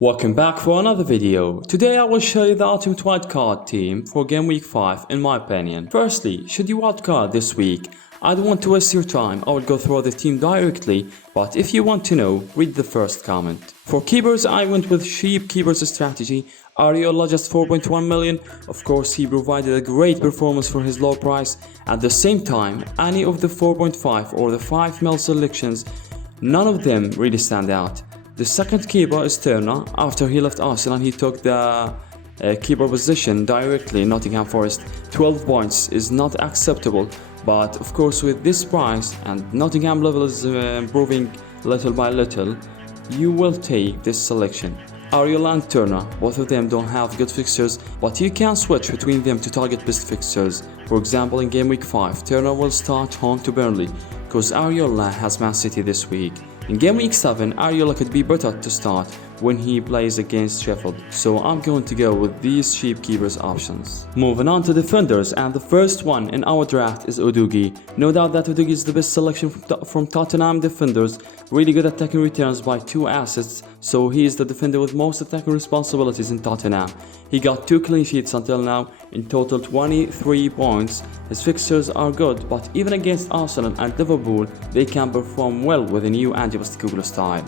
Welcome back for another video. Today I will show you the ultimate wildcard team for game week 5 in my opinion. Firstly, should you wildcard this week? I don't want to waste your time, I will go through the team directly, but if you want to know, read the first comment. For keepers, I went with Sheep Keepers strategy. Ariola just 4.1 million. Of course, he provided a great performance for his low price. At the same time, any of the 4.5 or the 5 mil selections, none of them really stand out. The second keeper is Turner. After he left Arsenal, he took the keeper position directly in Nottingham Forest. 12 points is not acceptable, but of course with this price and Nottingham level is improving little by little, you will take this selection. Ariola and Turner, both of them don't have good fixtures, but you can switch between them to target best fixtures. For example, in game week 5, Turner will start home to Burnley, because Ariola has Man City this week. In game week 7, Ariola could be better to start when he plays against Sheffield, so I'm going to go with these Sheep Keepers options. Moving on to defenders, and the first one in our draft is Udogie. No doubt that Udogie is the best selection from Tottenham defenders, really good attacking returns by 2 assists, so he is the defender with most attacking responsibilities in Tottenham. He got 2 clean sheets until now, in total 23 points. His fixtures are good, but even against Arsenal and Liverpool, they can perform well with a new Ange Postecoglou style.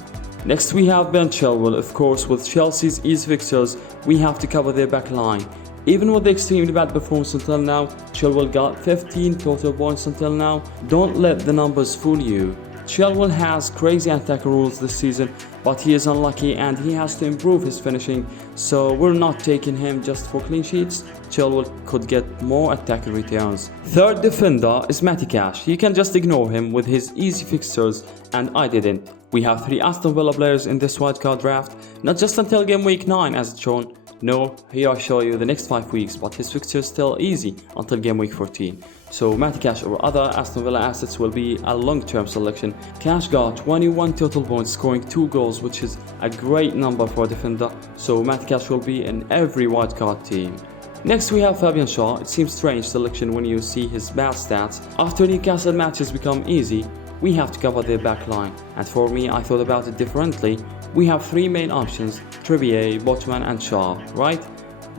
Next we have Ben Chilwell. Of course, with Chelsea's easy fixtures, we have to cover their back line. Even with the extremely bad performance until now, Chilwell got 15 total points until now. Don't let the numbers fool you. Chilwell has crazy attack rules this season, but he is unlucky and he has to improve his finishing, so we're not taking him just for clean sheets. Chilwell could get more attack returns. Third defender is Matty Cash. You can just ignore him with his easy fixtures, and I didn't. We have 3 Aston Villa players in this wildcard draft, not just until game week 9 as it's shown. No, here I show you the next 5 weeks, but his fixture is still easy until game week 14. So Matty Cash or other Aston Villa assets will be a long-term selection. Cash got 21 total points, scoring 2 goals, which is a great number for a defender. So Matty Cash will be in every wildcard team. Next we have Fabian Schär. It seems strange selection when you see his bad stats. After Newcastle matches become easy, we have to cover their back line. And for me, I thought about it differently. We have 3 main options, Trippier, Botman and Schär, right?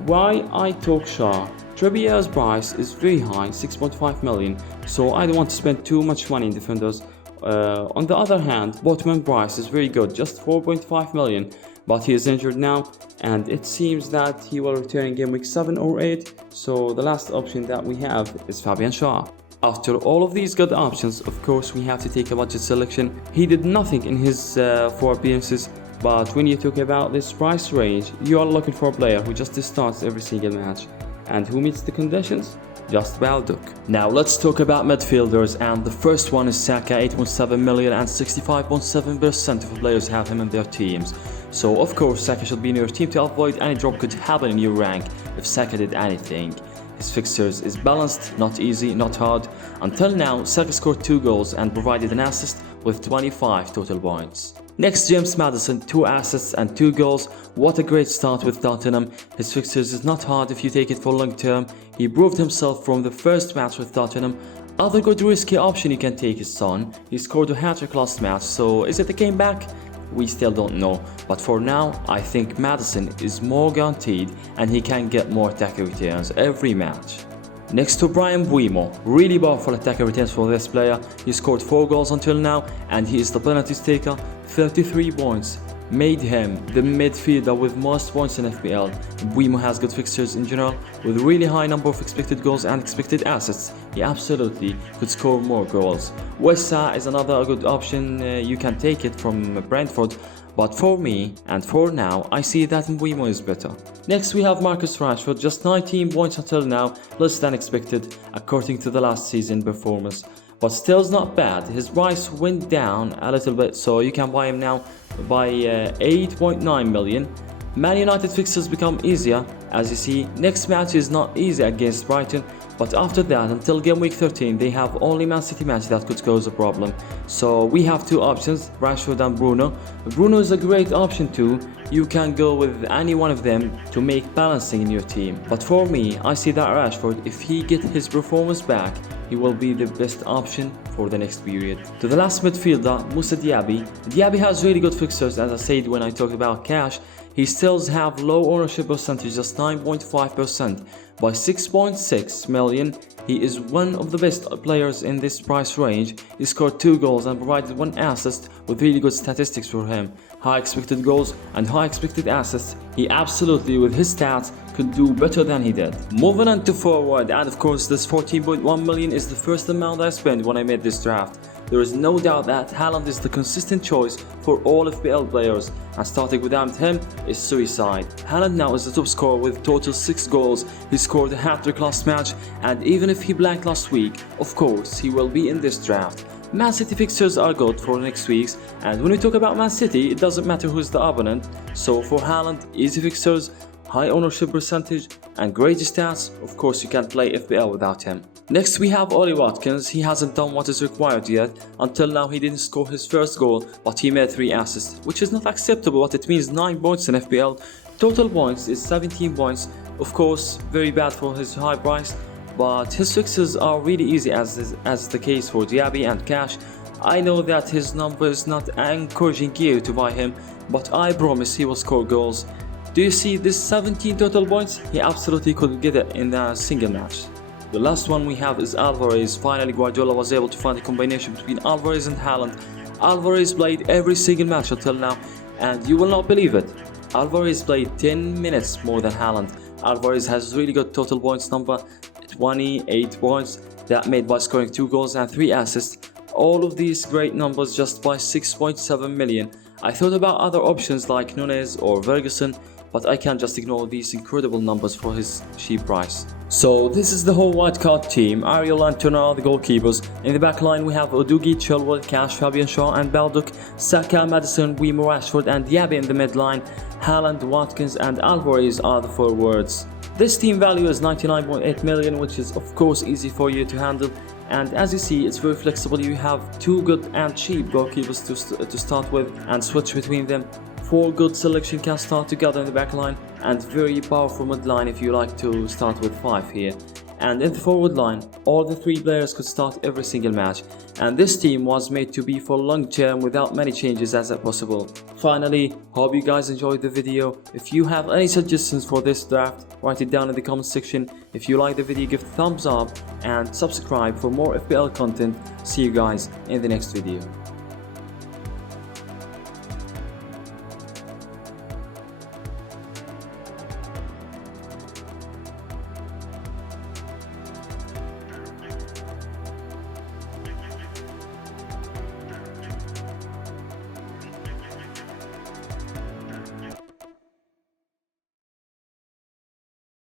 Why I took Schär? Trippier's price is very high, 6.5 million, so I don't want to spend too much money in defenders. On the other hand, Botman's price is very good, just 4.5 million, but he is injured now, and it seems that he will return in game week 7 or 8, so the last option that we have is Fabian Schär. After all of these good options, of course we have to take a budget selection. He did nothing in his 4 appearances, but when you talk about this price range, you are looking for a player who just starts every single match. And who meets the conditions? Just Baldock. Now let's talk about midfielders, and the first one is Saka, 8.7 million, and 65.7% of players have him in their teams. So of course Saka should be in your team to avoid any drop could happen in your rank if Saka did anything. His fixtures is balanced, not easy, not hard. Until now, Saka scored 2 goals and provided an assist with 25 total points. Next, James Maddison, 2 assists and 2 goals. What a great start with Tottenham. His fixtures is not hard if you take it for long term. He proved himself from the first match with Tottenham. Other good risky option you can take is Son. He scored a hat-trick last match, so is it a game back? We still don't know, but for now I think Maddison is more guaranteed and he can get more attacker returns every match. Next to Bryan Mbeumo, really powerful attacker returns for this player. He scored 4 goals until now and he is the penalties taker, 33 points. Made him the midfielder with most points in FPL. Mbeumo has good fixtures in general, with a really high number of expected goals and expected assists. He absolutely could score more goals. Wessa is another good option, you can take it from Brentford, but for me, and for now, I see that Mbeumo is better. Next we have Marcus Rashford, just 19 points until now, less than expected according to the last season performance. But still not bad. His price went down a little bit, so you can buy him now by 8.9 million. Man United fixtures become easier. As you see, next match is not easy against Brighton, but after that until game week 13 they have only Man City match that could cause a problem. So we have 2 options, Rashford and Bruno. Bruno is a great option too. You can go with any one of them to make balancing in your team. But for me, I see that Rashford, if he gets his performance back, he will be the best option for the next period. To the last midfielder, Moussa Diaby. Diaby has really good fixtures, as I said when I talked about Cash. he still have low ownership percentage, just 9.5%. By 6.6 million, he is one of the best players in this price range. He scored 2 goals and provided 1 assist with really good statistics for him. High expected goals and high expected assists. He absolutely, with his stats, could do better than he did. Moving on to forward, and of course this 14.1 million is the first amount I spent when I made this draft. There is no doubt that Haaland is the consistent choice for all FPL players, and starting without him is suicide. Haaland now is the top scorer with total 6 goals. He scored a hat-trick last match, and even if he blanked last week, of course he will be in this draft. Man City fixtures are good for next weeks, and when we talk about Man City, it doesn't matter who's the opponent. So for Haaland, easy fixtures, high ownership percentage, and great stats. Of course you can't play FPL without him. Next we have Ollie Watkins. He hasn't done what is required yet. Until now he didn't score his first goal, but he made 3 assists, which is not acceptable, but it means 9 points in FPL. Total points is 17 points. Of course, very bad for his high price, but his fixes are really easy as the case for Diaby and Cash. I know that his number is not encouraging you to buy him, but I promise he will score goals. Do you see this 17 total points? He absolutely could get it in a single match. The last one we have is Alvarez. Finally Guardiola was able to find a combination between Alvarez and Haaland. Alvarez played every single match until now, and you will not believe it. Alvarez played 10 minutes more than Haaland. Alvarez has really good total points number, 28 points, that made by scoring 2 goals and 3 assists. All of these great numbers just by 6.7 million. I thought about other options like Nunez or Ferguson, but I can't just ignore these incredible numbers for his cheap price. So this is the whole wildcard team. Ariel and Turner are the goalkeepers. In the back line we have Udogie, Chilwell, Cash, Fabian Shaw and Baldock, Saka, Maddison, Wemo, Rashford and Diaby in the midline. Haaland, Watkins and Alvarez are the forwards. This team value is 99.8 million, which is of course easy for you to handle. And as you see, it's very flexible. You have 2 good and cheap goalkeepers to start with and switch between them. 4 good selection can start together in the back line, and very powerful midline if you like to start with 5 here. And in the forward line, all the 3 players could start every single match. And this team was made to be for long term without many changes as possible. Finally, hope you guys enjoyed the video. If you have any suggestions for this draft, write it down in the comment section. If you like the video, give a thumbs up and subscribe for more FPL content. See you guys in the next video.